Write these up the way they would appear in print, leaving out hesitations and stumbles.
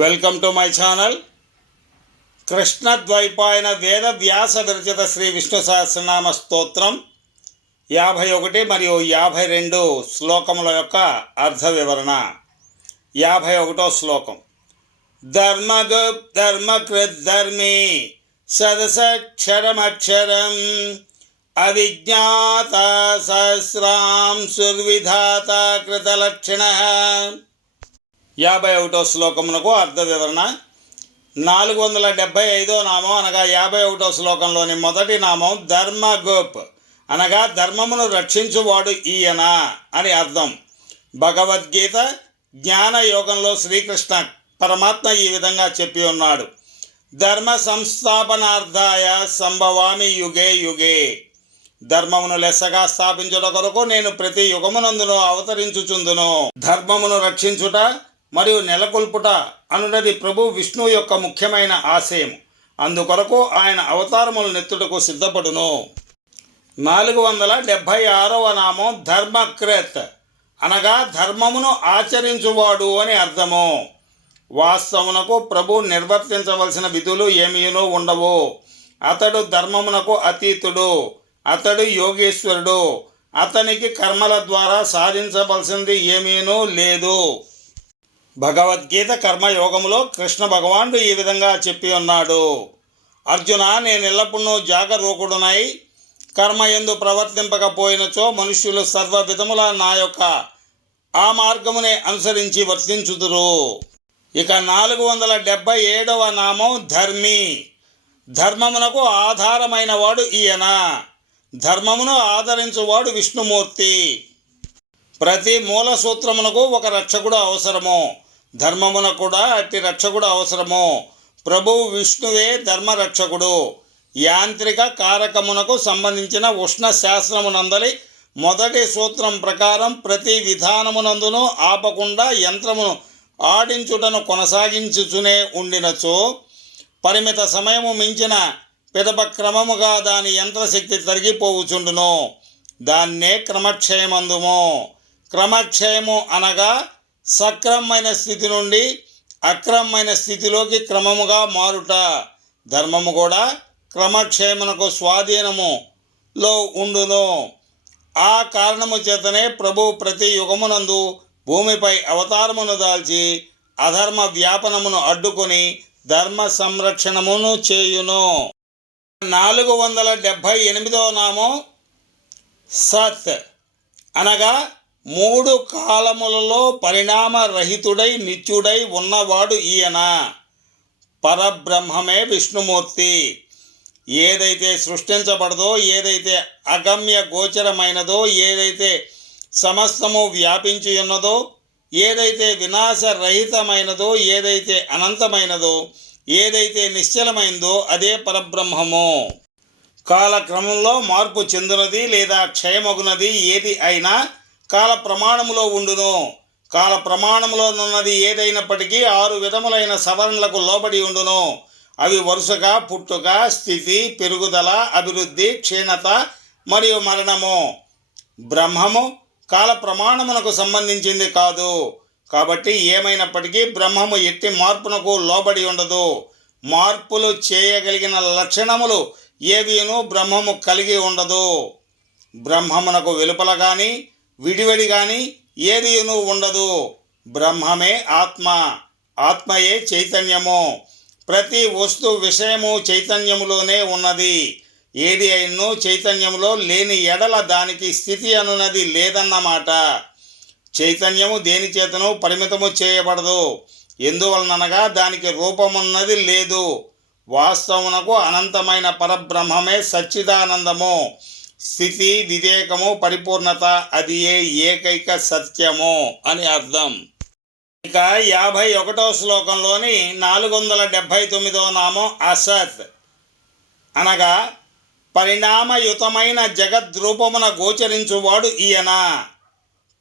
Welcome to my channel. Krishnadvaipayana Veda Vyasa విరచిత Shri Vishnu Sahasranama స్తోత్రం 51 మరియు 52 శ్లోకముల యొక్క అర్థ వివరణ. 51వ శ్లోకం. ధర్మగుప్ ధర్మకృత్ ధర్మి సదసక్షరమక్షరం అవిజ్ఞాత సహస్రాం సుర్విధాత కృతలక్షణ. 51వ శ్లోకమునకు అర్థ వివరణ. 475వ నామం అనగా 51వ శ్లోకంలోని మొదటి నామం ధర్మగుప్ అనగా ధర్మమును రక్షించువాడు ఈయన అని అర్థం. భగవద్గీత జ్ఞాన యోగంలో శ్రీకృష్ణ పరమాత్మ ఈ విధంగా చెప్పి ఉన్నాడు. ధర్మ సంస్థాపనార్థాయ సంభవామి యుగే యుగే. ధర్మమును లెస్సగా స్థాపించుట కొరకు నేను ప్రతి యుగమునందును అవతరించుచుందును. ధర్మమును రక్షించుట మరియు నెలకొల్పుట అనున్నది ప్రభు విష్ణువు యొక్క ముఖ్యమైన ఆశయం. అందుకొరకు ఆయన అవతారములు నెత్తుటకు సిద్ధపడును. 476వ నామం ధర్మకృత్ అనగా ధర్మమును ఆచరించువాడు అని అర్థము. వాస్తవమునకు ప్రభు నిర్వర్తించవలసిన విధులు ఏమీనూ ఉండవు. అతడు ధర్మమునకు అతీతుడు. అతడు యోగేశ్వరుడు. అతనికి కర్మల ద్వారా సాధించవలసింది ఏమీనూ లేదు. భగవద్గీత కర్మయోగములో కృష్ణ భగవానుడు ఈ విధంగా చెప్పి ఉన్నాడు. అర్జున, నేను ఎల్లప్పుడూ జాగరూకుడునై కర్మయందు ప్రవర్తింపకపోయినచో మనుష్యులు సర్వ విధముల నా యొక్క ఆ మార్గమునే అనుసరించి వర్తించుదురు. ఇక 477వ నామం ధర్మి. ధర్మమునకు ఆధారమైన వాడు ఈయన. ధర్మమును ఆదరించువాడు విష్ణుమూర్తి. ప్రతి మూల సూత్రమునకు ఒక రక్షకుడు అవసరము. ధర్మమునకు కూడా అట్టి రక్షకుడు అవసరము. ప్రభువు విష్ణువే ధర్మరక్షకుడు. యాంత్రిక కారకమునకు సంబంధించిన ఉష్ణ శాస్త్రమునందలి మొదటి సూత్రం ప్రకారం ప్రతి విధానమునందును ఆపకుండా యంత్రమును ఆడించుటను కొనసాగించుచునే ఉండినచో పరిమిత సమయము మించిన పిదప క్రమముగా దాని యంత్రశక్తి తరిగిపోవుచుండును. దాన్నే క్రమక్షయమందుము. క్రమక్షయము అనగా సక్రమమైన స్థితి నుండి అక్రమమైన స్థితిలోకి క్రమముగా మారుట. ధర్మము కూడా క్రమక్షయమునకు స్వాధీనములో ఉండును. ఆ కారణము చేతనే ప్రభు ప్రతి యుగమునందు భూమిపై అవతారమును దాల్చి అధర్మ వ్యాపనమును అడ్డుకొని ధర్మ సంరక్షణమును చేయును. 478వ నామం సత్ అనగా 3 కాలములలో పరిణామరహితుడై నిత్యుడై ఉన్నవాడు ఈయన. పరబ్రహ్మమే విష్ణుమూర్తి. ఏదైతే సృష్టించబడదో, ఏదైతే అగమ్య గోచరమైనదో, ఏదైతే సమస్తము వ్యాపించి ఉన్నదో, ఏదైతే వినాశరహితమైనదో, ఏదైతే అనంతమైనదో, ఏదైతే నిశ్చలమైందో అదే పరబ్రహ్మము. కాలక్రమంలో మార్పు చెందునది లేదా క్షయమగునది ఏది అయినా కాల ప్రమాణములో ఉండును. కాల ప్రమాణములోనున్నది ఏదైనప్పటికీ 6 విధములైన సవరణలకు లోబడి ఉండును. అవి వరుసగా పుట్టుక, స్థితి, పెరుగుదల, అభివృద్ధి, క్షీణత మరియు మరణము. బ్రహ్మము కాల ప్రమాణమునకు సంబంధించింది కాదు. కాబట్టి ఏమైనప్పటికీ బ్రహ్మము ఎట్టి మార్పునకు లోబడి ఉండదు. మార్పులు చేయగలిగిన లక్షణములు ఏవీనూ బ్రహ్మము కలిగి ఉండదు. బ్రహ్మమునకు వెలుపల కానీ విడివడి కానీ ఏదీనూ ఉండదు. బ్రహ్మమే ఆత్మ. ఆత్మయే చైతన్యము. ప్రతి వస్తు విషయము చైతన్యములోనే ఉన్నది. ఏది అయినను చైతన్యములో లేని ఎడల దానికి స్థితి అనున్నది లేదన్నమాట. చైతన్యము దేని చేతను పరిమితము చేయబడదు. ఎందువలనగా దానికి రూపమున్నది లేదు. వాస్తవమునకు అనంతమైన పరబ్రహ్మమే సచ్చిదానందము. స్థితి, వివేకము, పరిపూర్ణత అది ఏకైక సత్యము అని అర్థం. ఇక 51వ శ్లోకంలోని 479వ నామం అసత్ అనగా పరిణామయుతమైన జగద్రూపమున గోచరించువాడు ఈయన.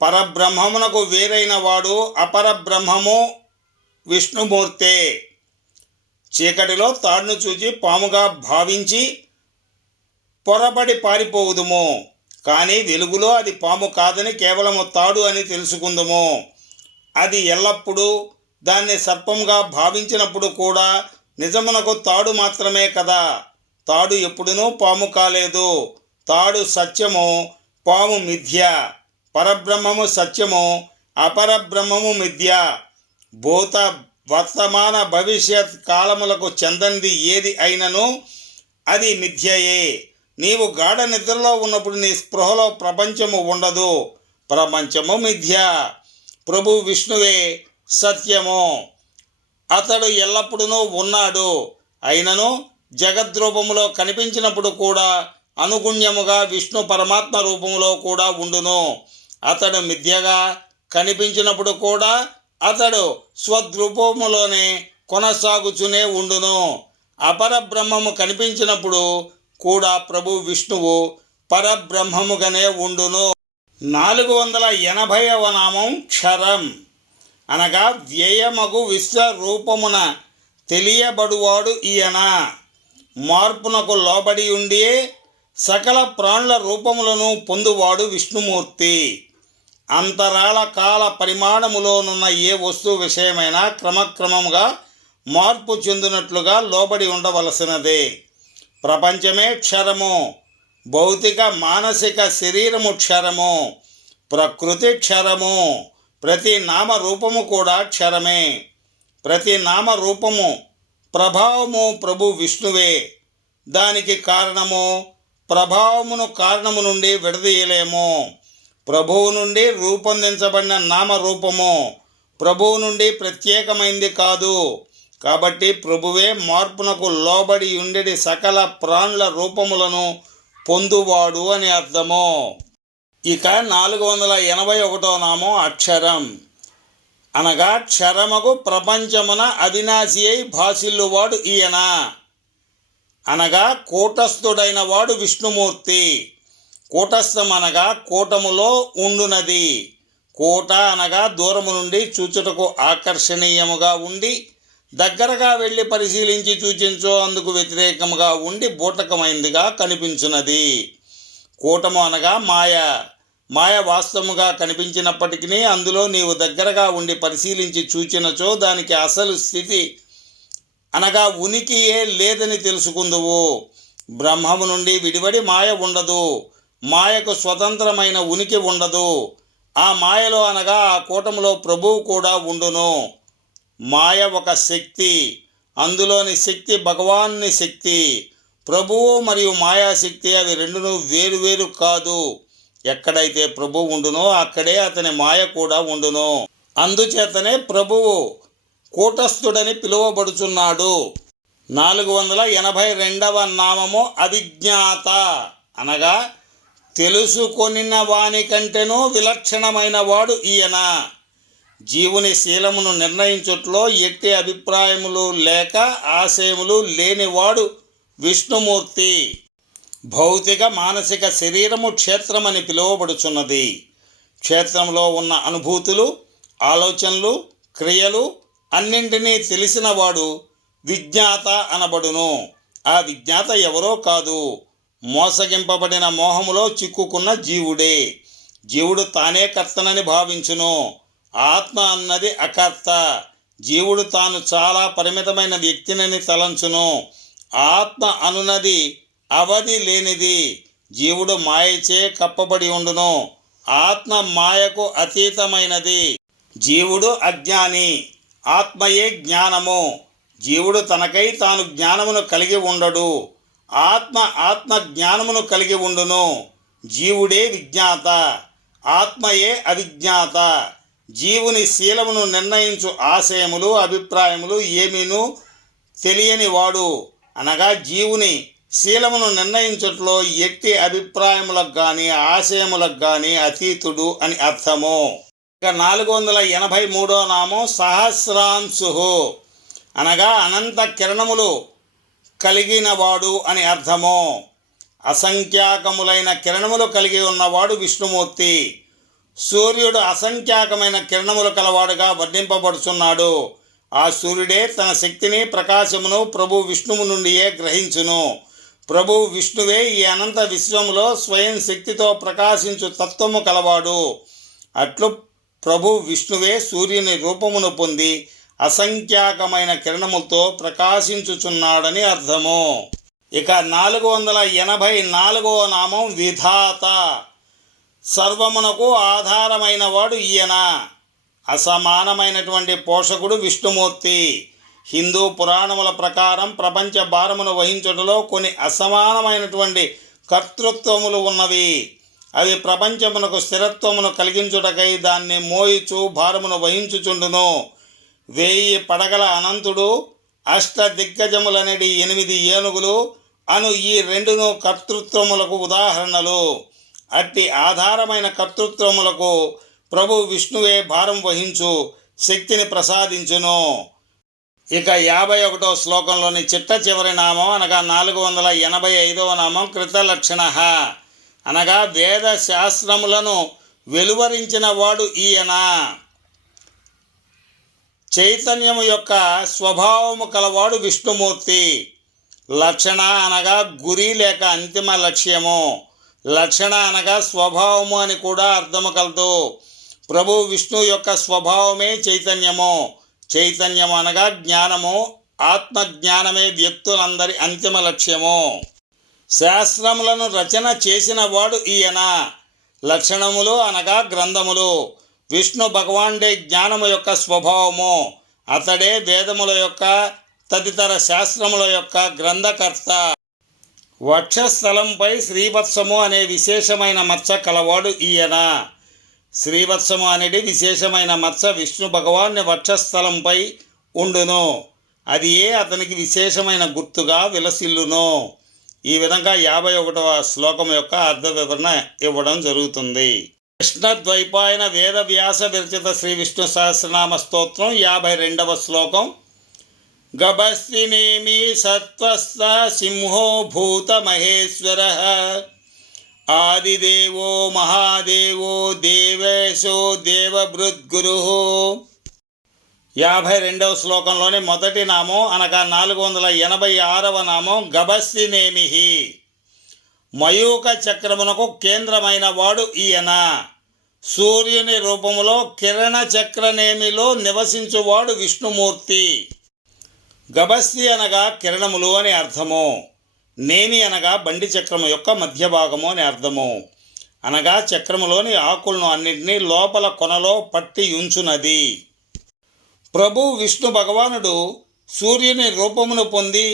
పరబ్రహ్మమునకు వేరైన వాడు అపరబ్రహ్మము విష్ణుమూర్తే. చీకటిలో తాడును చూచి పాముగా భావించి పొరబడి పారిపోవుదుము. కానీ వెలుగులో అది పాము కాదని కేవలము తాడు అని తెలుసుకుందుము. అది ఎల్లప్పుడూ దాన్ని సర్పంగా భావించినప్పుడు కూడా నిజమునకు తాడు మాత్రమే కదా. తాడు ఎప్పుడునూ పాము కాలేదు. తాడు సత్యము, పాము మిథ్య. పరబ్రహ్మము సత్యము, అపరబ్రహ్మము మిథ్య. భూత వర్తమాన భవిష్యత్ కాలములకు చెందంది ఏది అయినను అది మిథ్యయే. నీవు గాఢ నిద్రలో ఉన్నప్పుడు నీ స్పృహలో ప్రపంచము ఉండదు. ప్రపంచము మిథ్య. ప్రభు విష్ణువే సత్యము. అతడు ఎల్లప్పుడూ ఉన్నాడు. అయినను జగద్రూపములో కనిపించినప్పుడు కూడా అనుగుణ్యముగా విష్ణు పరమాత్మ రూపములో కూడా ఉండును. అతడు మిథ్యగా కనిపించినప్పుడు కూడా అతడు స్వద్రూపములోనే కొనసాగుచునే ఉండును. అపరబ్రహ్మము కనిపించినప్పుడు కూడా ప్రభు విష్ణువు పరబ్రహ్మముగానే ఉండును. 480వ నామం క్షరం, అనగా వ్యయమగు విశ్వరూపమున తెలియబడువాడు ఈయన. మార్పునకు లోబడి ఉండి సకల ప్రాణుల రూపములను పొందువాడు విష్ణుమూర్తి. అంతరాళ కాల పరిమాణములోనున్న ఏ వస్తువు విషయమైనా క్రమక్రమముగా మార్పు చెందినట్లుగా లోబడి ఉండవలసినదే. ప్రపంచమే క్షరము. భౌతిక మానసిక శరీరము క్షరము. ప్రకృతి క్షరము. ప్రతి నామరూపము కూడా క్షరమే. ప్రతి నామరూపము ప్రభావము ప్రభు విష్ణువే. దానికి కారణము ప్రభావమును కారణము నుండి విడదీయలేము. ప్రభువు నుండి రూపొందించబడిన నామరూపము ప్రభువు నుండి ప్రత్యేకమైంది కాదు. కాబట్టి ప్రభువే మార్పునకు లోబడి ఉండేది సకల ప్రాణుల రూపములను పొందువాడు అని అర్థము. ఇక 481వ నామం అక్షరం, అనగా క్షరమగు ప్రపంచమున అవినాశి అయి భాసిల్లువాడు ఈయన. అనగా కూటస్థుడైన వాడు విష్ణుమూర్తి. కూటస్థం అనగా కూటములో ఉండునది. కూట అనగా దూరము నుండి చూచుటకు ఆకర్షణీయముగా ఉండి దగ్గరగా వెళ్ళి పరిశీలించి చూచించో అందుకు వ్యతిరేకముగా ఉండి బూటకమైందిగా కనిపించున్నది. కూటము అనగా మాయ. మాయ వాస్తవముగా కనిపించినప్పటికీ అందులో నీవు దగ్గరగా ఉండి పరిశీలించి చూచినచో దానికి అసలు స్థితి అనగా ఉనికియే లేదని తెలుసుకుందువు. బ్రహ్మము నుండి విడివడి మాయ ఉండదు. మాయకు స్వతంత్రమైన ఉనికి ఉండదు. ఆ మాయలో అనగా ఆ కూటములో ప్రభువు కూడా ఉండును. మాయ ఒక శక్తి. అందులోని శక్తి భగవాన్ని శక్తి. ప్రభువు మరియు మాయాశక్తి అవి రెండును వేరువేరు కాదు. ఎక్కడైతే ప్రభువు ఉండునో అక్కడే అతని మాయ కూడా ఉండును. అందుచేతనే ప్రభువు కూటస్థుడని పిలువబడుచున్నాడు. 482వ నామము అవిజ్ఞాత, అనగా తెలుసుకొనిన వాని కంటేనూ విలక్షణమైన వాడు ఈయన. జీవుని శీలమును నిర్ణయించుట్లో ఎట్టి అభిప్రాయములు లేక ఆశయములు లేనివాడు విష్ణుమూర్తి. భౌతిక మానసిక శరీరము క్షేత్రమని పిలువబడుచున్నది. క్షేత్రంలో ఉన్న అనుభూతులు, ఆలోచనలు, క్రియలు అన్నింటినీ తెలిసినవాడు విజ్ఞాత అనబడును. ఆ విజ్ఞాత ఎవరో కాదు, మోసగింపబడిన మోహములో చిక్కుకున్న జీవుడే. జీవుడు తానే కర్తనని భావించును. ఆత్మ అన్నది అకర్త. జీవుడు తాను చాలా పరిమితమైన వ్యక్తినని తలంచును. ఆత్మ అనున్నది అవధి లేనిది. జీవుడు మాయచే కప్పబడి ఉండును. ఆత్మ మాయకు అతీతమైనది. జీవుడు అజ్ఞాని, ఆత్మయే జ్ఞానము. జీవుడు తనకై తాను జ్ఞానమును కలిగి ఉండడు. ఆత్మ జ్ఞానమును కలిగి ఉండును. జీవుడే విజ్ఞాత, ఆత్మయే అవిజ్ఞాత. జీవుని శీలమును నిర్ణయించు ఆశయములు, అభిప్రాయములు ఏమీనూ తెలియని వాడు, అనగా జీవుని శీలమును నిర్ణయించట్లో ఎట్టి అభిప్రాయములకు కానీ ఆశయములకు కానీ అతీతుడు అని అర్థము. ఇక 483వ నామం సహస్రాంశు, అనగా అనంత కిరణములు కలిగినవాడు అని అర్థము. అసంఖ్యాకములైన కిరణములు కలిగి ఉన్నవాడు విష్ణుమూర్తి. సూర్యుడు అసంఖ్యాకమైన కిరణములు కలవాడుగా వర్ణింపబడుచున్నాడు. ఆ సూర్యుడే తన శక్తిని, ప్రకాశమును ప్రభు విష్ణువు నుండియే గ్రహించును. ప్రభు విష్ణువే ఈ అనంత విశ్వములో స్వయం శక్తితో ప్రకాశించు తత్వము కలవాడు. అట్లు ప్రభు విష్ణువే సూర్యుని రూపమును పొంది అసంఖ్యాకమైన కిరణములతో ప్రకాశించుచున్నాడని అర్థము. ఇక 484వ నామం విధాత. సర్వమునకు ఆధారమైన వాడు ఈయన. అసమానమైనటువంటి పోషకుడు విష్ణుమూర్తి. హిందూ పురాణముల ప్రకారం ప్రపంచ భారమును వహించుటలో కొన్ని అసమానమైనటువంటి కర్తృత్వములు ఉన్నవి. అవి ప్రపంచమునకు స్థిరత్వమును కలిగించుటకై దాన్ని మోయిచు భారమును వహించుచుండును. 1000 పడగల అనంతుడు, అష్టదిగ్గజములనేటి 8 ఏనుగులు అను ఈ రెండును కర్తృత్వములకు ఉదాహరణలు. అట్టి ఆధారమైన కర్తృత్వములకు ప్రభు విష్ణువే భారం వహించు శక్తిని ప్రసాదించును. ఇక 51వ శ్లోకంలోని చిట్ట చివరి నామం అనగా 485వ నామం కృతలక్షణ. అనగా వేద శాస్త్రములను వెలువరించిన వాడు ఈయన. చైతన్యము యొక్క స్వభావము కలవాడు విష్ణుమూర్తి. లక్షణ అనగా గురి లేక అంతిమ లక్ష్యము. లక్షణ అనగా స్వభావము అని కూడా అర్థము కలదు. ప్రభు విష్ణు యొక్క స్వభావమే చైతన్యము. చైతన్యము అనగా జ్ఞానము. ఆత్మజ్ఞానమే వ్యక్తులందరి అంతిమ లక్ష్యము. శాస్త్రములను రచన చేసిన వాడు ఈయన. లక్షణములు అనగా గ్రంథములు. విష్ణు భగవానుడే జ్ఞానము యొక్క స్వభావము. అతడే వేదముల యొక్క తదితర శాస్త్రముల యొక్క గ్రంథకర్త. వక్షస్థలంపై శ్రీవత్సము అనే విశేషమైన మచ్చ కలవాడు ఈయన. శ్రీవత్సము అనేది విశేషమైన మచ్చ విష్ణు భగవాన్ని వక్షస్థలంపై ఉండును. అది అతనికి విశేషమైన గుర్తుగా విలసిల్లును. ఈ విధంగా 51వ శ్లోకం యొక్క అర్థ వివరణ ఇవ్వడం జరుగుతుంది. కృష్ణద్వైపాయన వేద వ్యాస విరచిత శ్రీ విష్ణు సహస్రనామ స్తోత్రం 52వ శ్లోకం. గభస్తినేమి సత్వస్థ సింహో భూత మహేశ్వర ఆదిదేవో మహాదేవో దేవేశో దేవభృద్గురు. 52వ శ్లోకంలోని మొదటి నామం అనగా 486వ నామం గభస్తినేమి. మయూక చక్రమునకు కేంద్రమైన వాడు ఈయన. సూర్యుని రూపములో కిరణ చక్రనేమిలో నివసించువాడు విష్ణుమూర్తి. గభస్తి అనగా కిరణములు అని అర్థము. నేమి అనగా బండి చక్రము యొక్క మధ్య భాగము అని అర్థము. అనగా చక్రములోని ఆకులను అన్నింటినీ లోపల కొనలో పట్టి ఉంచునది. ప్రభు విష్ణు భగవానుడు సూర్యుని రూపమును పొంది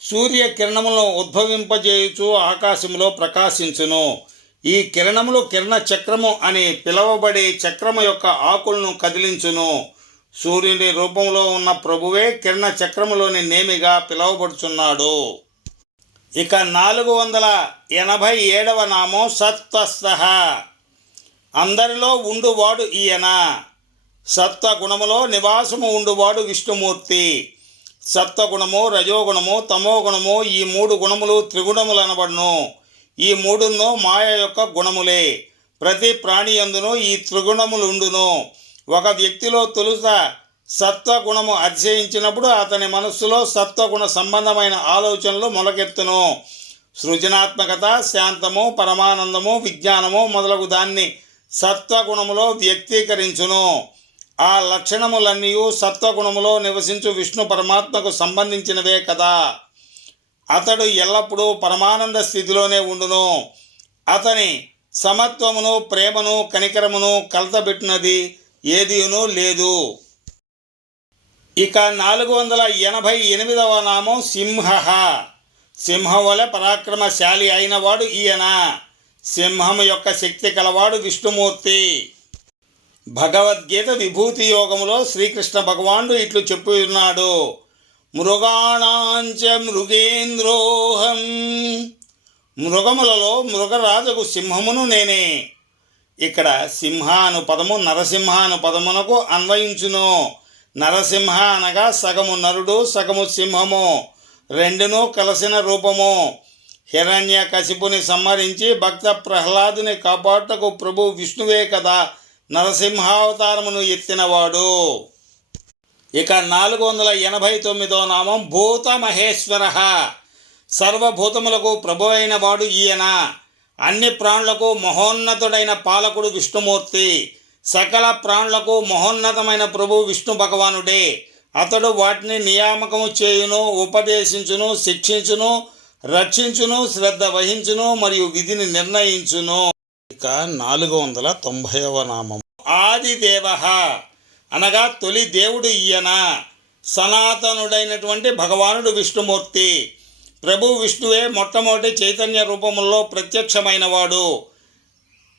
సూర్యకిరణములను ఉద్భవింపజేయుచు ఆకాశములో ప్రకాశించును. ఈ కిరణములు కిరణ చక్రము అని పిలువబడే చక్రము యొక్క ఆకులను కదిలించును. సూర్యుని రూపంలో ఉన్న ప్రభువే కిరణ చక్రములోని నేమిగా పిలువబడుచున్నాడు. ఇక 487వ నామం సత్వస్థ. అందరిలో ఉండువాడు ఈయన. సత్వగుణములో నివాసము ఉండువాడు విష్ణుమూర్తి. సత్వగుణము, రజోగుణము, తమోగుణము ఈ 3 గుణములు త్రిగుణములు అనబడును. ఈ 3 మాయ యొక్క గుణములే. ప్రతి ప్రాణియందును ఈ త్రిగుణములు ఉండును. ఒక వ్యక్తిలో తొలుత సత్వగుణము అతిశయించినప్పుడు అతని మనస్సులో సత్వగుణ సంబంధమైన ఆలోచనలు మొలకెత్తును. సృజనాత్మకత, శాంతము, పరమానందము, విజ్ఞానము మొదలగు దాన్ని సత్వగుణములో వ్యక్తీకరించును. ఆ లక్షణములన్నీ సత్వగుణములో నివసించు విష్ణు పరమాత్మకు సంబంధించినవే కదా. అతడు ఎల్లప్పుడూ పరమానంద స్థితిలోనే ఉండును. అతని సమత్వమును, ప్రేమను, కనికరమును కలతబెట్టినది ఏదీనూ లేదు. ఇక 488వ నామం సింహ. సింహం వలె పరాక్రమశాలి అయినవాడు ఈయన. సింహం యొక్క శక్తి కలవాడు విష్ణుమూర్తి. భగవద్గీత విభూతి యోగములో శ్రీకృష్ణ భగవానుడు ఇట్లు చెప్పి ఉన్నాడు. మృగాణాంచ మృగేంద్రోహం. మృగములలో మృగరాజుకు సింహమును నేనే. ఇక్కడ సింహ అను పదము నరసింహ అను పదమునకు అన్వయించును. నరసింహ అనగా సగము నరుడు సగము సింహము, రెండును కలిసిన రూపము. హిరణ్యకశిపుని సంహరించి భక్త ప్రహ్లాదుని కాపాడుటకు ప్రభు విష్ణువే కదా నరసింహావతారమును ఎత్తినవాడు. ఇక 489వ నామం భూత మహేశ్వర. సర్వభూతములకు ప్రభు అయిన వాడు ఈయన. అన్ని ప్రాణులకు మహోన్నతుడైన పాలకుడు విష్ణుమూర్తి. సకల ప్రాణులకు మహోన్నతమైన ప్రభు విష్ణు భగవానుడే. అతడు వాటిని నియామకము చేయును, ఉపదేశించును, శిక్షించును, రక్షించును, శ్రద్ధ వహించును మరియు విధిని నిర్ణయించును. ఇక 490వ నామం ఆదిదేవ, అనగా తొలి దేవుడు ఈయన. సనాతనుడైనటువంటి భగవానుడు విష్ణుమూర్తి. ప్రభు విష్ణువే మొట్టమొదటి చైతన్య రూపంలో ప్రత్యక్షమైన వాడు.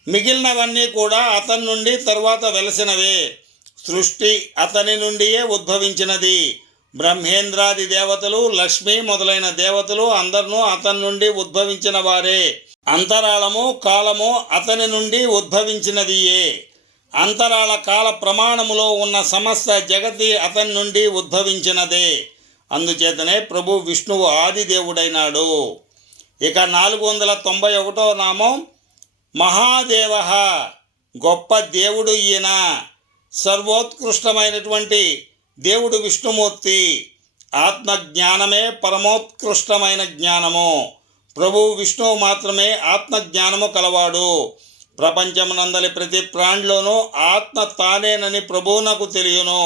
మిగిలినవన్నీ కూడా అతని నుండి తరువాత వెలసినవే. సృష్టి అతని నుండియే ఉద్భవించినది. బ్రహ్మేంద్రాది దేవతలు, లక్ష్మి మొదలైన దేవతలు అందరూ అతని నుండి ఉద్భవించిన వారే. అంతరాళము, కాలము అతని నుండి ఉద్భవించినదియే. అంతరాళ కాల ప్రమాణములో ఉన్న సమస్త జగతి అతని నుండి ఉద్భవించినదే. అందుచేతనే ప్రభు విష్ణువు ఆదిదేవుడైనాడు. ఇక 491వ నామం మహాదేవ, గొప్ప దేవుడు ఈయన. సర్వోత్కృష్టమైనటువంటి దేవుడు విష్ణుమూర్తి. ఆత్మజ్ఞానమే పరమోత్కృష్టమైన జ్ఞానము. ప్రభు విష్ణువు మాత్రమే ఆత్మజ్ఞానము కలవాడు. ప్రపంచమునందలి ప్రతి ప్రాణిలోనూ ఆత్మ తానేనని ప్రభువునకు తెలియను.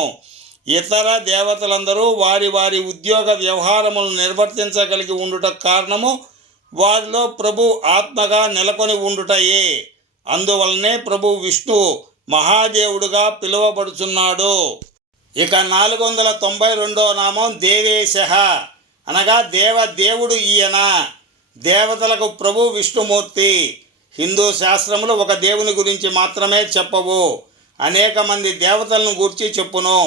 ఇతర దేవతలందరూ వారి వారి ఉద్యోగ వ్యవహారములను నిర్వర్తించగలిగి ఉండుట కారణము వారిలో ప్రభు ఆత్మగా నెలకొని ఉండుటయే. అందువలనే ప్రభు విష్ణువు మహాదేవుడుగా పిలువబడుచున్నాడు. ఇక 492వ నామం దేవేశ, అనగా దేవదేవుడు ఈయన. దేవతలకు ప్రభు విష్ణుమూర్తి. హిందూ శాస్త్రములు ఒక దేవుని గురించి మాత్రమే చెప్పవు, అనేక మంది దేవతలను గూర్చి చెప్పును.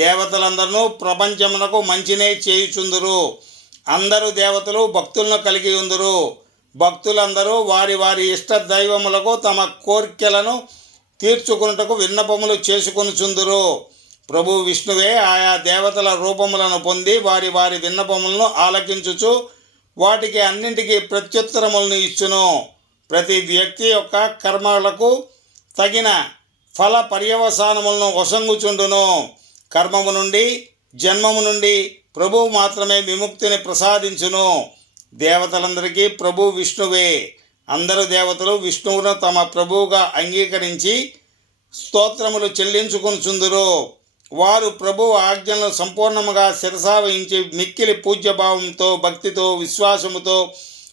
దేవతలందరూ ప్రపంచమునకు మంచినే చేయుచుందురు. అందరూ దేవతలు భక్తులను కలిగి ఉందురు. భక్తులందరూ వారి వారి ఇష్ట దైవములకు తమ కోరికలను తీర్చుకున్నటకు విన్నపములు చేసుకొనుచుందురు. ప్రభు విష్ణువే ఆయా దేవతల రూపములను పొంది వారి వారి విన్నపములను ఆలకించుచు వాటికి అన్నింటికీ ప్రత్యుత్తరములను ఇచ్చును. ప్రతి వ్యక్తి యొక్క కర్మలకు తగిన ఫల పర్యవసానములను వసంగుచుండును. కర్మము నుండి, జన్మము నుండి ప్రభువు మాత్రమే విముక్తిని ప్రసాదించును. దేవతలందరికీ ప్రభు విష్ణువే. అందరు దేవతలు విష్ణువును తమ ప్రభువుగా అంగీకరించి స్తోత్రములు చెల్లించుకొనుచుందురు. వారు ప్రభు ఆజ్ఞలను సంపూర్ణముగా శిరసావహించి మిక్కిలి పూజ్యభావంతో, భక్తితో, విశ్వాసముతో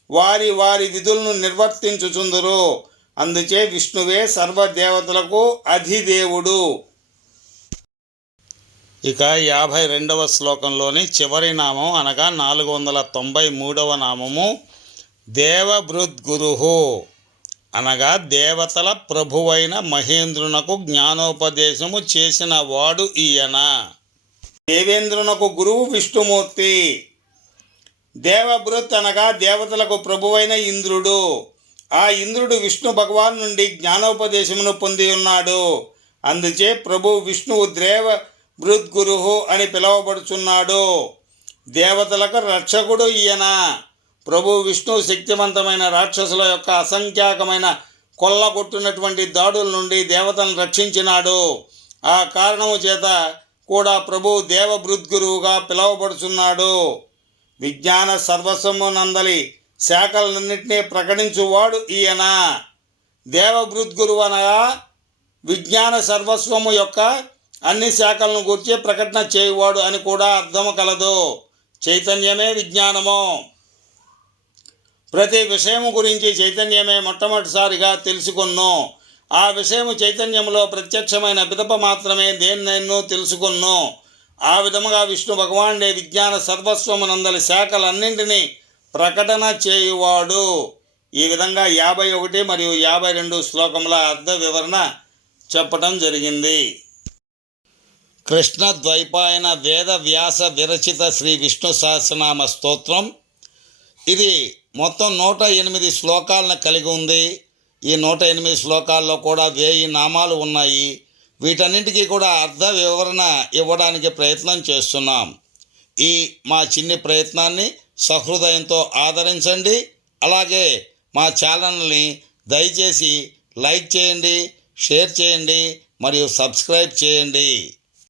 వారి వారి విధులను నిర్వర్తించుచుందురు. అందుచే విష్ణువే సర్వదేవతలకు అధిదేవుడు. ఇక 52వ శ్లోకంలోని చివరి నామం, అనగా 493వ నామము దేవభృద్గురు, అనగా దేవతల ప్రభువైన మహేంద్రునకు జ్ఞానోపదేశము చేసిన వాడు ఈయన. దేవేంద్రునకు గురువు విష్ణుమూర్తి. దేవభృత్ అనగా దేవతలకు ప్రభువైన ఇంద్రుడు. ఆ ఇంద్రుడు విష్ణు భగవాన్ నుండి జ్ఞానోపదేశమును పొంది ఉన్నాడు. అందుచే ప్రభు విష్ణువు దేవభృద్గురు అని పిలువబడుచున్నాడు. దేవతలకు రక్షకుడు ఈయన. ప్రభు విష్ణు శక్తివంతమైన రాక్షసుల యొక్క అసంఖ్యాకమైన కొల్లగొట్టినటువంటి దాడుల నుండి దేవతలను రక్షించినాడు. ఆ కారణము చేత కూడా ప్రభు దేవభృద్గురువుగా పిలువబడుచున్నాడు. విజ్ఞాన సర్వస్వమునందలి శాఖలన్నింటినీ ప్రకటించువాడు ఈయన. దేవభృద్గురువు అనగా విజ్ఞాన సర్వస్వము యొక్క అన్ని శాఖలను గురించి ప్రకటన చేయువాడు అని కూడా అర్థము కలదు. చైతన్యమే విజ్ఞానము. ప్రతి విషయము గురించి చైతన్యమే మొట్టమొదటిసారిగా తెలుసుకొన్ను. ఆ విషయము చైతన్యములో ప్రత్యక్షమైన పిదప మాత్రమే దేన్నెన్నో తెలుసుకొన్ను. ఆ విధముగా విష్ణు భగవానుడే విజ్ఞాన సర్వస్వమునందలి శాఖలన్నింటినీ ప్రకటన చేయువాడు. ఈ విధంగా 51 మరియు 52 శ్లోకముల అర్థ వివరణ చెప్పటం జరిగింది. కృష్ణ ద్వైపాయన వేద వ్యాస విరచిత శ్రీ విష్ణు సహస్రనామ స్తోత్రం. ఇది మొత్తం 108 శ్లోకాలను కలిగి ఉంది. ఈ 108 శ్లోకాల్లో కూడా 1000 నామాలు ఉన్నాయి. వీటన్నింటికీ కూడా అర్థ వివరణ ఇవ్వడానికి ప్రయత్నం చేస్తున్నాం. ఈ మా చిన్ని ప్రయత్నాన్ని సహృదయంతో ఆదరించండి. అలాగే మా ఛానల్ని దయచేసి లైక్ చేయండి, షేర్ చేయండి మరియు సబ్స్క్రైబ్ చేయండి.